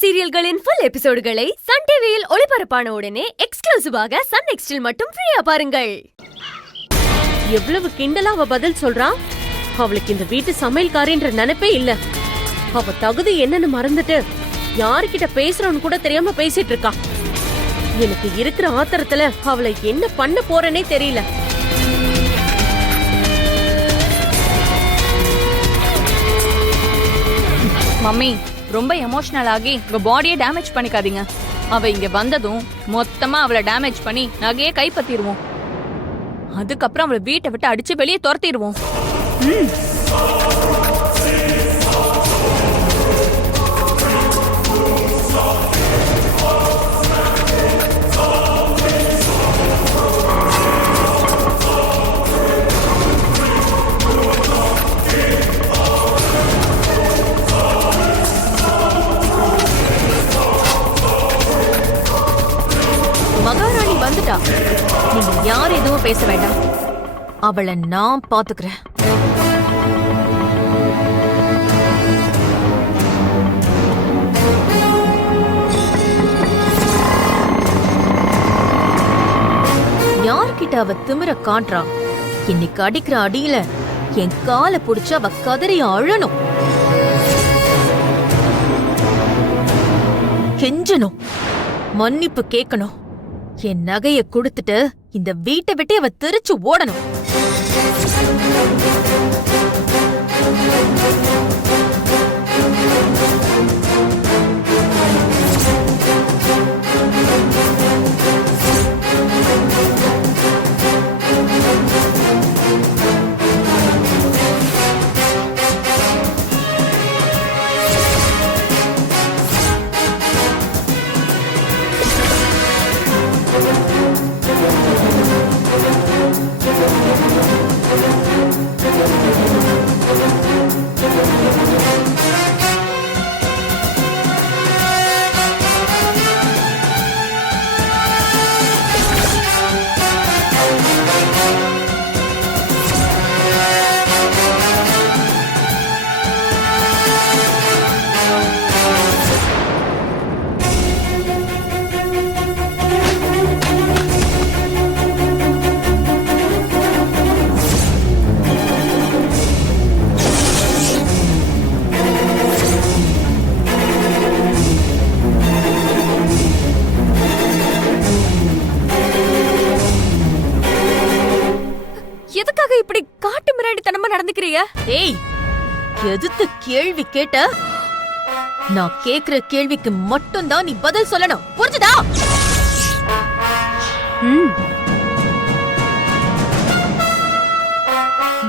சீரியல்களின் full எபிசோடுகளை Sun டிவியில் ஒளிபரப்பான உடனே எக்ஸ்க்ளூசிவாக சன் நெக்ஸ்டில் மட்டும் ஃப்ரீயா பாருங்கள். எவ்வளவு கிண்டலா அவ பதில் சொல்றா. அவளுக்கு இந்த வீட்டு சமையல்காரின்ற நினைப்பே இல்ல. அவ தகுதி என்னன்னு மறந்துட்டு யாருக்கிட்ட பேசுறோன்னு கூட தெரியாம பேசிட்டு இருக்கா. எனக்கு இருக்கிற ஆத்திரத்துல அவளை என்ன பண்ண போறேனே தெரியல. மம்மி, ரொம்ப எமோஷனல் ஆகி உங்க பாடியை டேமேஜ் பண்ணிக்காதீங்க. அவ இங்க வந்ததும் மொத்தமா அவளை டேமேஜ் பண்ணி நகையே கைப்பற்றிடுவோம். அதுக்கப்புறம் அவளை வீட்டை விட்டு அடிச்சு வெளியே துரத்திடுவோம். மகாராணி வந்துட்டா. நீங்க யாரும் எதுவும் பேச வேண்டாம். அவளை நான் பாத்துக்கிறேன். யார்கிட்ட அவ திமிர காட்டுறா? இன்னைக்கு அடிக்கிற அடியில என் காலை புடிச்சு அவ கதறி அழணும், கெஞ்சணும், மன்னிப்பு கேட்கணும். என் நகைய கொடுத்துட்டு இந்த வீட்டை விட்டு அவ தெரிச்சு ஓடணும். எதுக்காக இப்படி காட்டு மிராண்டித்தனமா நடந்துக்கிறீங்க? ஏய், எதுக்கு கேள்வி கேட்ட? நான் கேக்குற கேள்விக்கு மட்டும்தான் நீ பதில் சொல்லணும், புரிஞ்சுதா?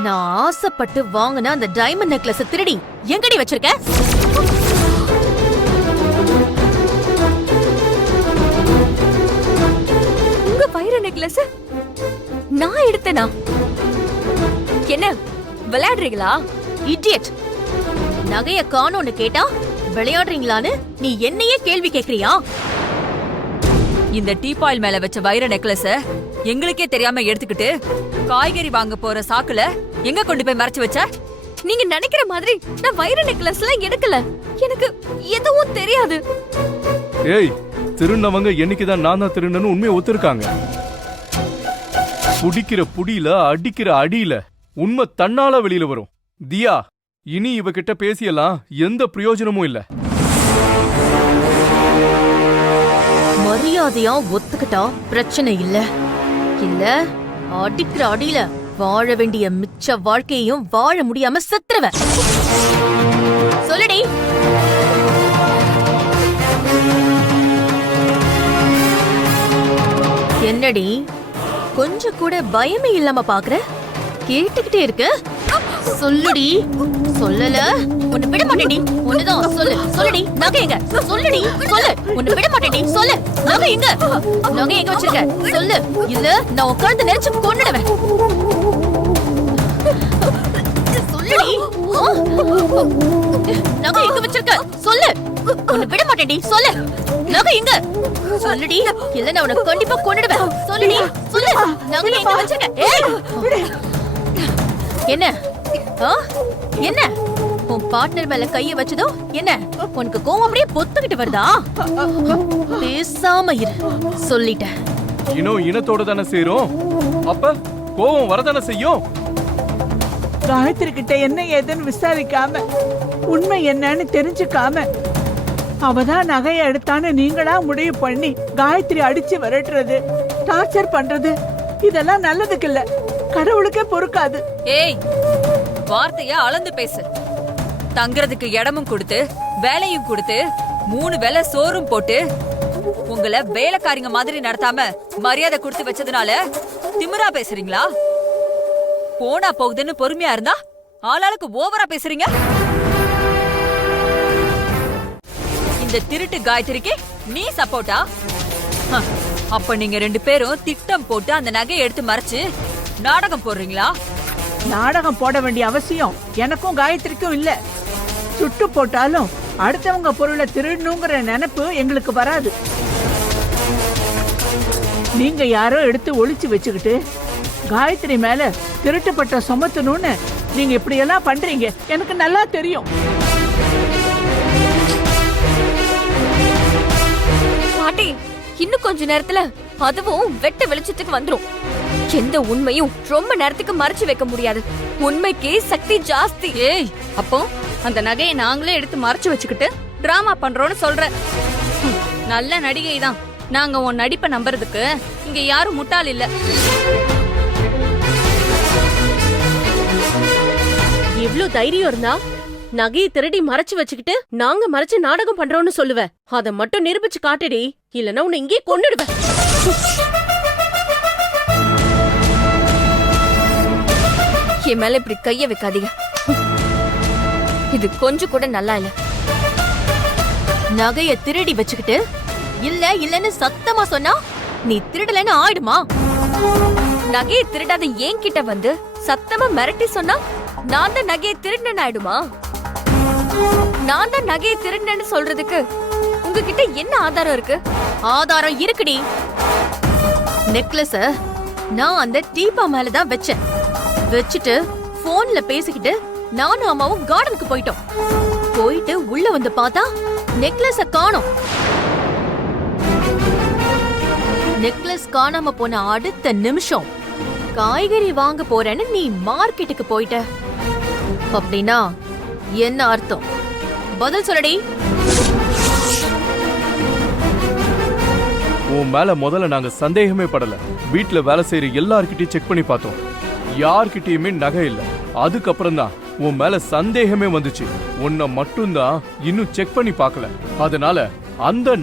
நான் ஆசைப்பட்டு வாங்கின அந்த டைமண்ட் நெக்லஸ் திருடி எங்கடி வச்சிருக்க? உங்க வைர நெக்லஸ் நான் எடுத்தேனா? என்ன விளையாடுறீங்களா? இடியட்! நகைய காணோன்னு கேட்டா விளையாடுறீங்களான்னு நீ என்னையே கேள்வி கேக்குறியா? இந்த டீபாயில் மேல வச்ச வைர நெக்லஸ எங்களுக்கே தெரியாம எடுத்துக்கிட்டு காய்கறி வாங்க போற சாக்குல எங்க கொண்டு போய் மறைச்சு வச்ச? நீங்க நினைக்கிற மாதிரி நான் வைர நெக்லஸ்லாம் எடுக்கல. எனக்கு எதுவும் தெரியாது. ஏய், திருநவங்க என்னைக்குதான் நான் தான் திருநன்னு உண்மையை ஒத்துருக்காங்க. புடிக்கிற புடியில அடிக்கிற அடியில உண்மை தன்னால வெளியில வரும். தியா, இனி இவகிட்ட பேசியெல்லாம் எந்த பிரயோஜனமும் இல்ல. மரியாதையா ஒத்துக்கிட்டா பிரச்சனை இல்ல. இல்ல அடிக்கிற அடியில வாழ வேண்டிய மிச்ச வாழ்க்கையையும் வாழ முடியாம செத்துருவ. சொல்லுடி. என்னடி கொஞ்சம் கூட பயமே இல்லாம பாக்குற? கேட்டுக்கிட்டே இருக்க. சொல்லுடி. சொல்லல உன்னை விட மாட்டேடி. ஒண்ணுதான் சொல்லு. சொல்லுடி. நகை எங்க? சொல்லுடி. சொல்லு. உன்னை விட மாட்டேடி. சொல்லு. நகை எங்க? நகை எங்க வச்சிருக்க? சொல்லு. இல்ல நான் உட்கார்ந்து நெரிச்சு கொன்னுடுவேன். சொல்லுடி. நகை எங்க வச்சிருக்க? சொல்லு. உன்னை விட மாட்டேடி. சொல்லு. நகை எங்க? சொல்லுடி. இல்ல நான் உன்னை கண்டிப்பா கொன்னுடுவேன். சொல்லுடி. சொல்லு. நகை எங்க வச்சிருக்க? ஏய், என்ன? என்ன? உன் பார்ட்னர் மேல கைய வச்சதோ என்ன? உனக்கு கோவம் அப்படியே பொத்துக்கிட்டு வருதா? பேசாம இரு, சொல்லிட்டேன். இனம் இனத்தோட தானே சேரும், அப்ப கோவம் வரதானே செய்யும். காயத்ரி கிட்ட என்ன ஏதுன்னு விசாரிக்காம, உண்மை என்னன்னு தெரிஞ்சுக்காம, அவதான் நகையை எடுத்தான்னு நீங்களா முடிவு பண்ணி காயத்ரி அடிச்சு விரட்டுறது, டார்ச்சர் பண்றது, இதெல்லாம் நல்லதுக்கு இல்ல, கடவுளுக்கே பொறுக்காது. ஏய், வார்த்தைய அளந்து பேசு. தங்குறதுக்கு இடமும் கொடுத்து வேலையும் கொடுத்து 3 வேளை சோறும் போட்டு உங்களை வேலைக்காரிங்க மாதிரி நடத்தாம மரியாதை கொடுத்து வச்சதுனால திமிரா பேசுறீங்களா? போனா போகுதுன்னு பொறுமையா இருந்தா ஆளாளுக்கு ஓவரா பேசுறீங்க. இந்த திருட்டு காயத்ரிக்கு நீ சப்போர்ட்டா? அப்ப நீங்க 2 பேரும் திட்டம் போட்டு அந்த நகையை எடுத்து மறைச்சு நாடகம் போடுறீங்களா? நாடகம் போட வேண்டிய அவசியம் எனக்கும் காயத்ரிக்கும் இல்ல. சுட்டு போட்டாலும் அடுத்தவங்க பொருளை திருடணுங்கிற நினைப்பு எங்களுக்கு வராது. நீங்க யாரோ எடுத்து ஒளிச்சு வச்சுக்கிட்டு காயத்ரி மேல திருட்டுப்பட்ட சுமத்தணும்னு நீங்க இப்படி எல்லாம் பண்றீங்க, எனக்கு நல்லா தெரியும். பாட்டி, இன்னும் கொஞ்ச நேரத்துல அதுவும் வெட்ட வெளிச்சத்துக்கு வந்துரும். எந்த உண்மையும் ரொம்ப நேரத்துக்கு மறைச்சு வைக்க முடியாது. உண்மைக்கு சக்தி ஜாஸ்தி. ஏய், அப்போ அந்த நகையை நாங்களே எடுத்து மறைச்சு வச்சுக்கிட்டு டிராமா பண்றோம்னு சொல்ற? நல்ல நடிகை தான். நாங்க உன் நடிப்பை நம்புறதுக்கு இங்க யாரும் முட்டாள் இல்ல. இவ்ளோ தைரியம் இருந்தா நகையை திருடி மறைச்சு வச்சுக்கிட்டு நாங்க மறைச்சு நாடகம் பண்றோம்னு சொல்லுவ. அத மட்டும் நிரூபிச்சு காட்டுடி, இல்லன்னா உன்னை இங்கே கொன்னுடுவேன். என் மேல இப்படி கைய வைக்காதீங்க. இது கொஞ்சம் கூட நல்லா இல்ல. நகைய திருடி வச்சுக்கிட்டு இல்ல இல்லன்னு சத்தமா சொன்னா நீ திருடலன்னு ஆயிடுமா? நகையை திருடாத ஏன் கிட்ட வந்து சத்தமா மிரட்டி சொன்னா நான் தான் நகையை திருடினேன்னு ஆயிடுமா? நான் தான் நகையை திருடினேன்னு சொல்றதுக்கு உங்ககிட்ட என்ன ஆதாரம் இருக்கு? ஆதாரம் இருக்குடி. நெக்லஸ நான் அந்த டீப்பா மேலதான் வச்சேன். வச்சுட்டு போன்ல பேசிக்கிட்டு நானும் அம்மாவும் கார்டனுக்கு போயிட்டோம். போயிட்டு உள்ள வந்து பார்த்தா நெக்லஸ காணோம். நெக்லஸ் காணாம போன அடுத்த நிமிஷம் காய்கறி வாங்க போறேன்னு நீ மார்க்கெட்டுக்கு போயிட்ட. அப்படின்னா என்ன அர்த்தம்? பதில் சொல்லடி. உன் மேல முதல்ல நாங்க சந்தேகமே படல. வீட்டுல வேலை செய்யற எல்லார்கிட்டயும் செக் பண்ணி பார்த்தோம், யார்கிட்டயுமே நகை இல்ல. அதுக்கப்புறம் தான் உன் மேல சந்தேகமே வந்துச்சு. உன்னை மட்டும்தான் இன்னும் செக் பண்ணி பார்க்கல. அதனால அந்த